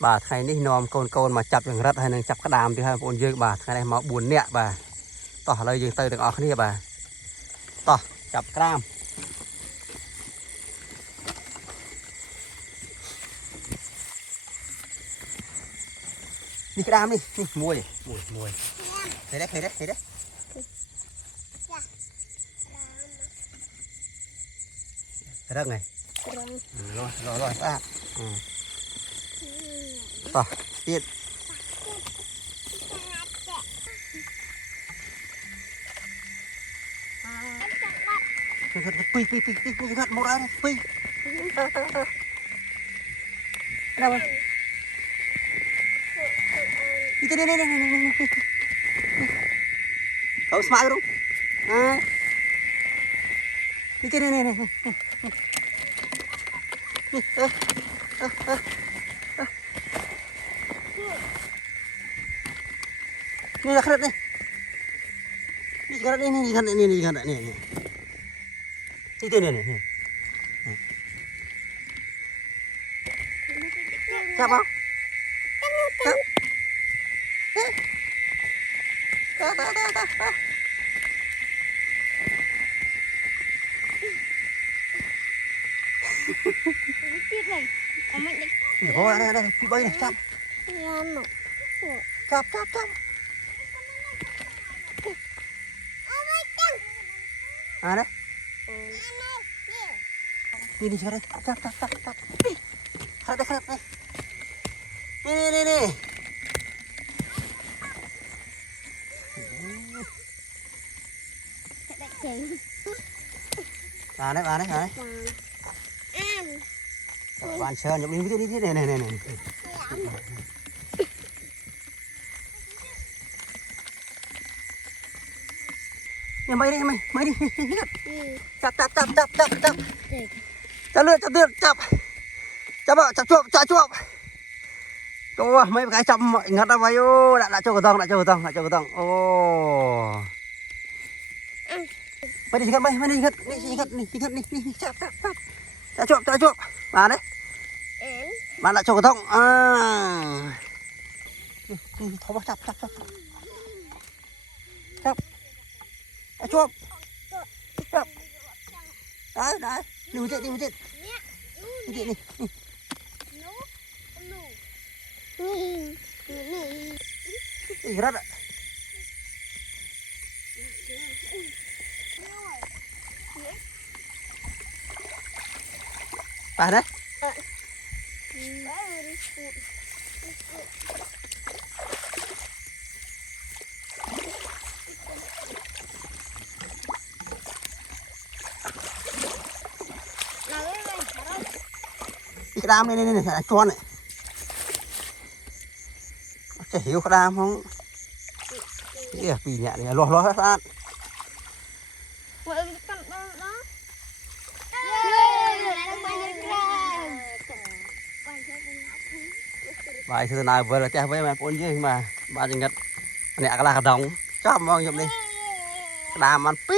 bà ngày ní nòm con mà chậpอย่างrất hay nên chập cái đàm thì hai bọn dương bà ngày này mà buồn nè bà tỏ lời dương tây được ở kia bà tỏ chập cái đàm đi cái đàm đi mùi thấy đấy rất này rồi ta tỏ tiện pi gắt một ai pi đâu rồi đi tới đây cậu smile không à đi tới đây này ini dah keret nih. Ini keret ini nih. Itu nih. Siapa? Oh, ada, bayi nih, cap. Cap. Ada? Ini cara cap. Keret nih. Ini. Này. Bạn chơi nhập đi này. Nhà mày đi. Chập. Chập chuột. Cô mấy cái chậm mọi ngắt ra vậy ô, lại cho cái tông. Ô. Mày đi chập. Chập chuột. Mà đấy. Bạn lại cho cái tông. À. Thôi chập. Chuột. Chập. Đấy. Đi một chết. Đi. Ih, rada. Apa dah? Cái đam này tròn này. Chả hiểu cái đam không? Cái pì nhẹ này lo hết ăn. Bài thứ nào vừa là cha với mẹ con chứ mà ba chừng ngật nè cái là đồng chóp mong nhầm đi. Cái đam ăn pí.